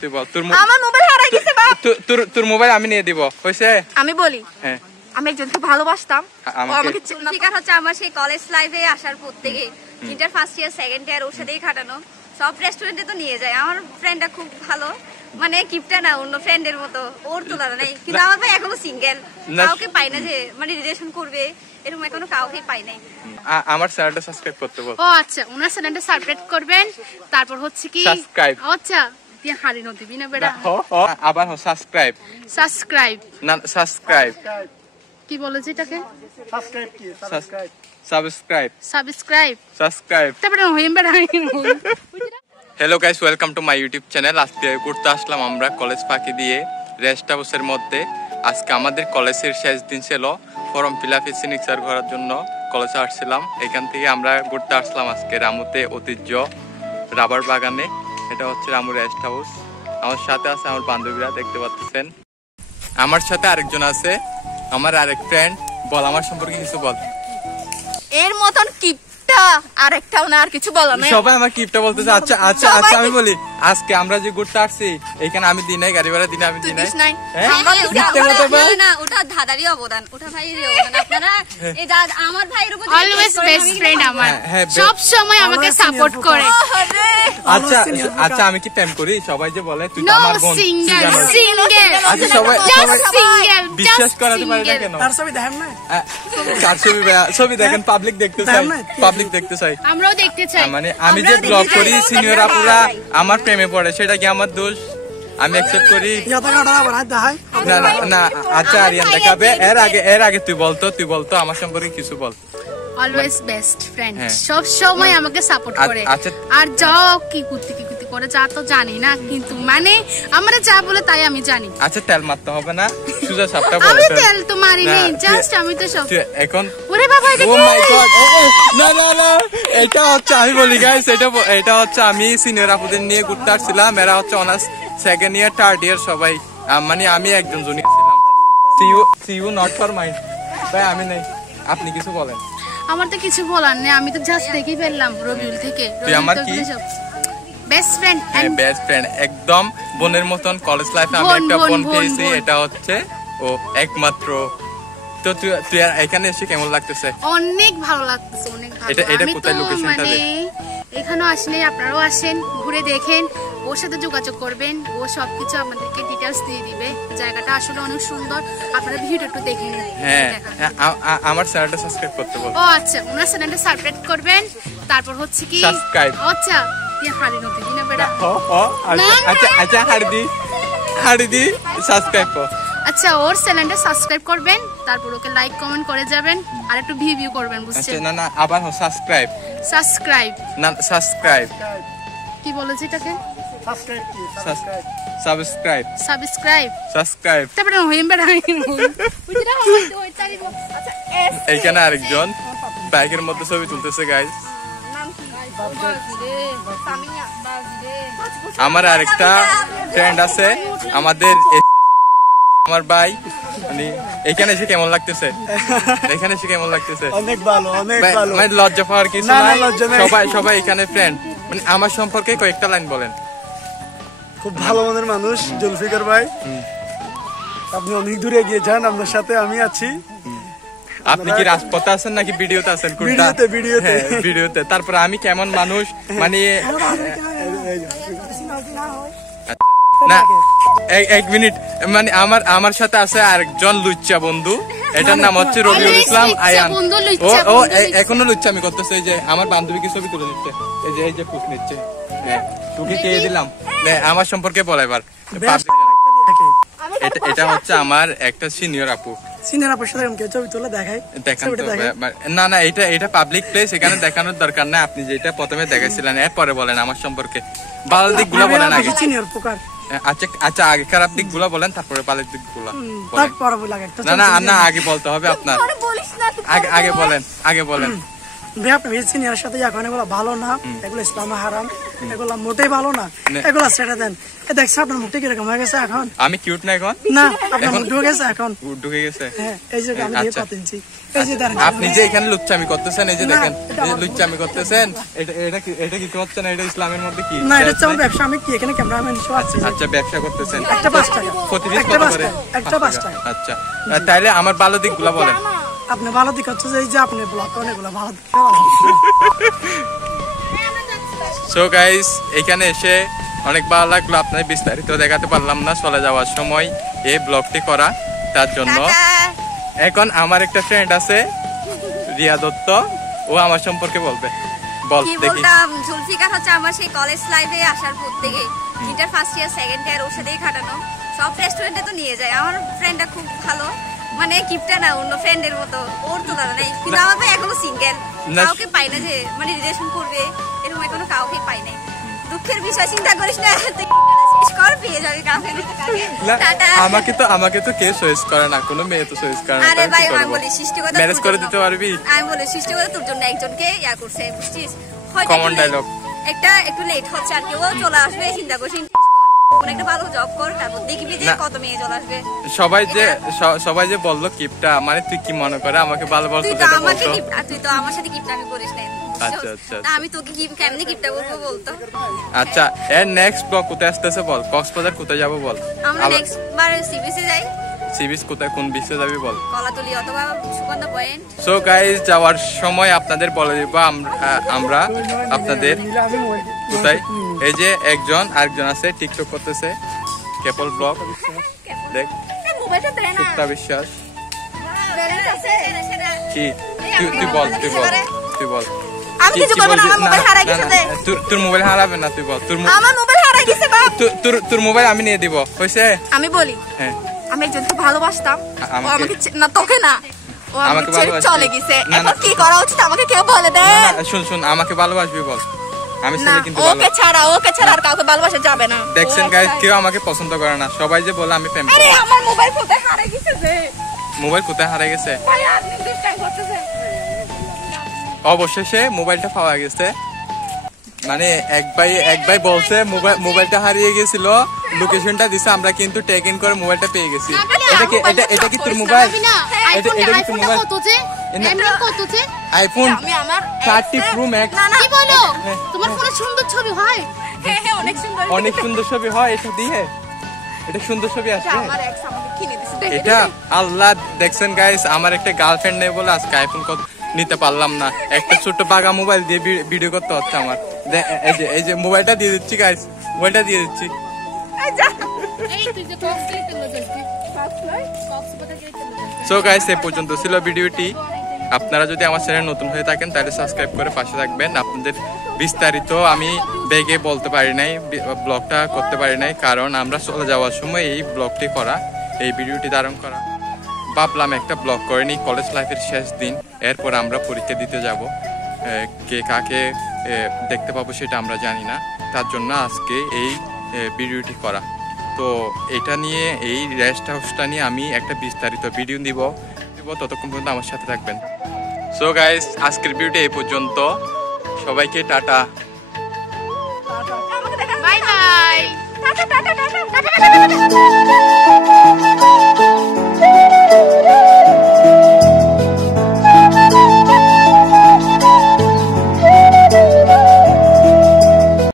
তুই বল আমার মোবাইল হারাই গেছে বাপ তোর মোবাইল আমি নিয়ে দিব হইছে আমি বলি হ্যাঁ আমি একজনকে ভালোবাসতাম ও আমাকে ঠিকার হচ্ছে আমার সেই কলেজ লাইফে আসার পর থেকে inter first year second year ওর সাথেই কাটানো সব রেস্টুরেন্টে তো নিয়ে যায় আমার ফ্রেন্ডটা খুব ভালো মানে কিপটা না অন্য ফ্রেন্ডের মতো ওর তুলনা নেই কিন্তু আমার ভাই এখনো সিঙ্গেল কাউকে পাই না যে মানে রিলেশন করবে এরকম এখনো কাউকে পাই নাই আমার চ্যানেলটা সাবস্ক্রাইব করতে বল ও আচ্ছা ওনার চ্যানেলটা সাবস্ক্রাইব করবেন তারপর হচ্ছে কি সাবস্ক্রাইব আচ্ছা তুই হারি ন দিবি না বেটা আবার সাবস্ক্রাইব সাবস্ক্রাইব না সাবস্ক্রাইব কি বলে যেটাকে সাবস্ক্রাইব কি সাবস্ক্রাইব সাবস্ক্রাইব সাবস্ক্রাইব সাবস্ক্রাইব তারপরে হইম বেটা hello guys welcome to my YouTube channel আজকে ঘুরতে আসলাম আমরা কলেজ ফাঁকি দিয়ে রেস্ট হাউসের মধ্যে আজকে আমাদের কলেজের শেষ দিন ছিল ফর্ম ফিল আপের সিগনেচার করার জন্য কলেজে আসছিলাম এখান থেকে আমরা ঘুরতে আসলাম আজকে রামুতে ঐতিহ্য রাবার বাগানে এটা হচ্ছে রামু রেস্ট হাউস আমার সাথে আছে আমার বান্ধবীরা দেখতে পাচ্ছেন আমার সাথে আরেকজন আছে আমার আরেক ফ্রেন্ড বল আমার সম্পর্কে কিছু বল এর মতন কিপটা আরেকটাও না আর কিছু বলা নাই সবাই আমার কিপটা বলতেছে আচ্ছা আচ্ছা আচ্ছা আমি বলি আজকে আমরা যে ঘুরতে আসছি এখানে আমি দিই নাই গাড়ি ভাড়া দিই আমি দিই নাই না ওটা দাদারই অবদান ওটা ভাইয়ের অবদান আপনারা এই দাদা আমার ভাইয়ের উপর অলওয়েজ বেস্ট ফ্রেন্ড আমার সব সময় আমাকে সাপোর্ট করে আচ্ছা আচ্ছা আমি কি প্রেম করি সবাই যে বলে তুই তো আমার বোন সিঙ্গেল আচ্ছা সবাই সিঙ্গেল বিশ্বাস করাতে পারে না কেন তার ছবি দেখেন না তার ছবি দেখেন পাবলিক দেখতে চাই পাবলিক দেখতে চাই আমরাও দেখতে চাই মানে আমি যে ব্লগ করি সিনিয়র আপুরা আমার প্রেমে পড়ে সেটা কি আমার দোষ আমি অ্যাকসেপ্ট করি না না না আচ্ছা আরিয়ান দেখাবে এর আগে তুই বলতো আমার সম্পর্কে কিছু বল অলওয়েজ বেস্ট ফ্রেন্ড সব সময় আমাকে সাপোর্ট করে আর যাও কি কুতি করে যা তো জানি না কিন্তু মানে আমরা যা বলে তাই আমি জানি আচ্ছা তেল মারতে হবে না সুজা সাপটা বল আমি তেল তো মারিনি জাস্ট আমি তো সব এখন ওরে বাবা এটা ও মাই গড না না না এটা হচ্ছে আমি বলি গাইস এটা হচ্ছে আমি সিনিয়র আপুদের নিয়ে ঘুরতে আসছিলাম এরা হচ্ছে honours second year third year সবাই মানে আমি একজন জুনিয়র ছিলাম see you not for mind ভাই আমি নাই আপনি কিছু বলেন আমার তো কিছু বলার নেই আমি তো জাস্ট দেখেই ফেললাম রবিউল থেকে তুই আমার কি best friend and best friend একদম বোনের মতন কলেজ লাইফে আমি একটা বোন পেয়েছি এটা হচ্ছে ও একমাত্র তো তুই এখানে এসে কেমন লাগতেছে অনেক ভালো লাগতেছে অনেক ভালো এটা কোথায় লোকেশনটা মানে এখানেও আসলে আপনারাও আসেন ঘুরে দেখেন ওর সাথে যোগাযোগ করবেন ও সবকিছু আমাদেরকে ডিটেইলস দিয়ে দিবে জায়গাটা আসলে অনেক সুন্দর আপনারা ভিডিওটা একটু দেখে নিন হ্যাঁ আমার চ্যানেলটা সাবস্ক্রাইব করতে বল ও আচ্ছা ওনার চ্যানেলটা সাবস্ক্রাইব করবেন তারপর হচ্ছে কি সাবস্ক্রাইব আচ্ছা তুই হারি ন দিবি না বেটা আচ্ছা আচ্ছা হাড়ি দি সাবস্ক্রাইব কর আচ্ছা ওর চ্যানেলটা সাবস্ক্রাইব করবেন তারপর ওকে লাইক কমেন্ট করে যাবেন আর একটু ভিউ করবেন বুঝছেন না না আবার সাবস্ক্রাইব না সাবস্ক্রাইব কি বলে যেটাকে সাবস্ক্রাইব কি সাবস্ক্রাইব তারপরে হইম বেড়া বুঝরা হই তারি আচ্ছা এইখানে আরেকজন বাইকের মধ্যে ছবি তুলতেছে গাইস নাম কি বাজিরে সামিয়া বাজিরে আমার আরেকটা ফ্রেন্ড আছে আমাদের আমার ভাই মানে এখানে এসে কেমন লাগতেছে অনেক ভালো মানে লজ্জা পাওয়ার কিছু না সবাই এখানে ফ্রেন্ড মানে আমার সম্পর্কে কয়েকটা লাইন বলেন খুব ভালো মনের মানুষ জুলফিকার ভাই আপনি অনেক দূরে গিয়েছেন আপনার সাথে আমি আছি আপনি কি রাজপথে আছেন নাকি ভিডিওতে আছেন ভিডিওতে তারপর আমি কেমন মানুষ মানে না এক মিনিট মানে আমার সাথে আছে আরেকজন লুচ্চা বন্ধু এটার নাম হচ্ছে রবিউল ইসলাম আয়ান ও এখনো লুচ্চামি করতেছে এই যে আমার বান্ধবীকে ছবি তুলে দিচ্ছে এই যে পুষ নিচ্ছে তোকে কে দিলাম আমার সম্পর্কে বল এবার এটা হচ্ছে আমার একটা সিনিয়র আপুর সাথে ছবি তুলে না না এটা পাবলিক প্লেস এখানে দেখানোর দরকার নাই আপনি যেটা প্রথমে দেখাইছিলেন এরপরে বলেন আমার সম্পর্কে ভালো দিকগুলো বলেন আগে আচ্ছা আচ্ছা আগে খারাপ দিকগুলো বলেন তারপরে ভালো দিকগুলো না না না আগে বলতে হবে আপনার আগে বলেন ভাই আপনি সিনিয়র সাথে এখন এগুলো ভালো না, এগুলো ইসলামে হারাম, এগুলো মোটেই ভালো না, এগুলো ছেড়ে দেন। দেখছে আপনার মুখটা কিরকম হয়ে গেছে এখন? আমি কিউট না এখন? না, আপনার মুখ ঢুকে গেছে এখন। ঢুকে গেছে? হ্যাঁ, এই যে আমি দিয়ে পাতিনছি। এই যে আপনি যে এখানে লুচ্চামি করতেছেন, এই যে দেখেন লুচ্চামি করতেছেন, এটা কি করছেন? এটা ইসলামের মধ্যে কি না? এটা হচ্ছে আমার ব্যবসা। আমি কি এখানে ক্যামেরাম্যান হিসেবে আছি। আচ্ছা, ব্যবসা করতেছেন। একটা 5 টাকা প্রতিদিন কত করে? একটা 5 টাকা। আচ্ছা, তাইলে আমার ভালো দিকগুলো বলেন। আপনি ভালো দিক হচ্ছে যে এই যে আপনি ব্লগ করেন, এগুলো ভালো দিক। সো গাইস, এখানে এসে অনেক ভালো লাগলো। আপনাদের বিস্তারিত দেখাতে পারলাম না চলে যাওয়ার সময় এই ব্লগটি করা, তার জন্য। এখন আমার একটা ফ্রেন্ড আছে রিয়া দত্ত, ও আমার সম্পর্কে বলবে। বল দেখি। জুলফিকার হচ্ছে আমার সেই কলেজ লাইফে আসার পর থেকে inter first year second year ওর সাথেই কাটানো। সব রেস্টুরেন্টে তো নিয়ে যায়। আমার ফ্রেন্ডটা খুব ভালো, মানে কিপটা না অন্য ফ্রেন্ডের মতো, ওর তুলনা নেই। কিন্তু আমাকে এখনো সিঙ্গেল, কাউকে পাই না যে মানে রিলেশন করবে, এরকম এখনো কাউকে পাই নাই। দুঃখের বিষয়, চিন্তা করিস না, পেয়ে যাবে কাউকে। আমাকে তো কেউ চয়েস করে না, কোনো মেয়ে তো চয়েস করে না। আরে ভাই আমি বলি সৃষ্টিকর্তা ম্যানেজ করে দিতে পারবি? আমি বলি সৃষ্টিকর্তা তোর জন্য একজনকে ইয়া করছে, বুঝছিস? Common dialogue. একটা একটু লেট হচ্ছে আর কি, ও চলে আসবে, চিন্তা করিস একটা ভালো জব কর, তারপর দেখবি যে কত মেয়ে চলে আসবে। সবাই যে বললো কিপটা, মানে তুই কি মনে করে আমাকে ভালো বলতো? তুই তো আমাকে কিপটা, তুই তো আমার সাথে কিপটা আমি করিস না। আচ্ছা, আমি তোকে কেমনে কিপটা বলবো বলতো? আচ্ছা, এর নেক্সট ব্লগ কোথায় আসতেছে বল? কক্সবাজার কোথায় যাবো বল? আমরা নেক্সট বার সিবিসি যাই। সিবিস কোথায়, কোন বিচে যাবি বল? কলাতলি অথবা সুগন্ধা পয়েন্ট। সো গাইস, যাওয়ার সময় আপনাদের বলে দিব আমরা আপনাদের কোথায়। এই যে আরেকজন আছে টিকটক করতেছে, কেপল ব্লগ, দেখ সুপ্তা বিশ্বাস। কি তুই বল আমি কিছু করব না, আমার মোবাইল হারাই গেছে। তোর মোবাইল হারাবে না, তুই বল। আমার মোবাইল হারাই গেছে বাপ। তোর মোবাইল আমি নিয়ে দিব, হইছে? আমি বলি, হ্যাঁ, আমি একজনকে ভালোবাসতাম, ও আমাকে না, তোকে না, ও আমাকে ছেড়ে চলে গেছে। এখন কি করা উচিত আমাকে কেউ বলে দেন। শুন, আমাকে ভালোবাসবি বল। আমি ছেলে কিন্তু ওকে ছাড়া আর কাউকে ভালোবাসা যাবে না। দেখছেন গাইস, কেউ আমাকে পছন্দ করে না, সবাই যে বলে আমি প্রেম করি। আরে আমার মোবাইল কোথায় হারিয়ে গেছে রে? মোবাইল কোথায় হারিয়ে গেছে? ভাই আপনি ডিস্টার্ব করতেছেন। অবশেষে মোবাইলটা পাওয়া গেছে। মানে এক ভাই বলছে মোবাইলটা হারিয়ে গেছিল, লোকেশনটা দিছে, আমরা কিন্তু টেক ইন করে মোবাইলটা পেয়ে গেছি। এটা কি তোর মোবাইল? এটা কি তোর মোবাইল? কত যে এমএম কত যে? আইফোন আমি আমার 30 প্রো ম্যাক্স। কি বলো? তোমার ফোনে সুন্দর ছবি হয়? হ্যাঁ, অনেক সুন্দর ছবি হয়। এটা দিয়ে এটা সুন্দর ছবি আসছে। আমার এক্স আমাকে কিনে দিয়েছে। এটা আল্লাহ, দেখছেন গাইস, আমার একটা গার্লফ্রেন্ড নেই বলে আজকে আইফোন নিতে পারলাম না। একটা ছোট বাগা মোবাইল দিয়ে ভিডিও করতে হচ্ছে আমার। এই যে মোবাইলটা দিয়ে দিচ্ছি গাইস, মোবাইলটা দিয়ে দিচ্ছি। সো গাইস, এই পর্যন্ত ছিল ভিডিওটি। আপনারা যদি আমার চ্যানেল নতুন হয়ে থাকেন তাহলে সাবস্ক্রাইব করে পাশে থাকবেন। আপনাদের বিস্তারিত আমি বেগে বলতে পারি নাই, ব্লগটা করতে পারি নাই, কারণ আমরা চলে যাওয়ার সময় এই ব্লগটি করা, এই ভিডিওটি ধারণ করা। ভাবলাম একটা ব্লগ করে নিই, কলেজ লাইফের শেষ দিন, এরপর আমরা পরীক্ষা দিতে যাব। কে কাকে দেখতে পাবো সেটা আমরা জানি না, তার জন্য আজকে এই ভিডিওটি করা। তো এটা নিয়ে, এই রেস্ট হাউসটা নিয়ে আমি একটা বিস্তারিত ভিডিও দিব, ততক্ষণ পর্যন্ত আমার সাথে থাকবেন। সো গাইস, আজকের ভিডিওটি এই পর্যন্ত। সবাইকে টাটা, বাই বাই।